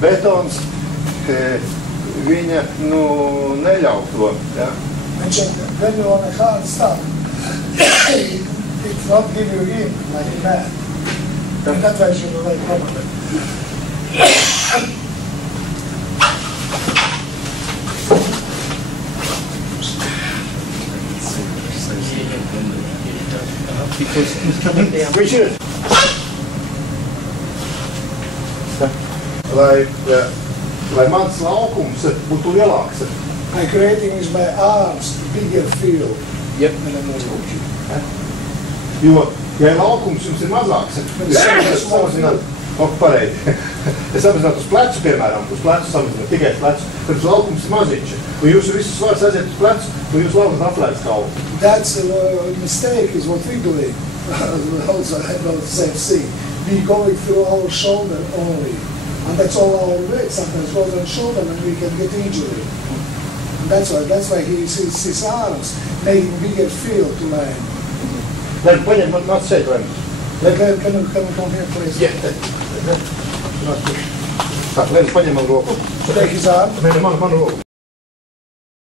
betons, viņa, neļauj to, ja? When you're on a hard stop, it's not give you in like that. And that's why you do like properly. Viņš ir. Lai mans laukums būtu lielāks. I'm creating with my arms bigger field. Yep. Jo, ja laukums jums ir mazāks, es samazinātu uz plecu, piemēram, uz plecu samazināt, tikai plecu, tad uz laukums ir maziņš. Un jūsu visus svars aiziet uz plecu, un jūs laukat atlētas kalvu. That's a mistake is what we doing. Also about the same thing. We going through our shoulder only. And that's all our weight sometimes goes on shoulder and we can get injury. And that's why his arms making bigger field to land. Then paņem man šeit, vai? Can you come here, please? Yeah. Tā, Lēns paņem man roku. Take his arm. Man roku.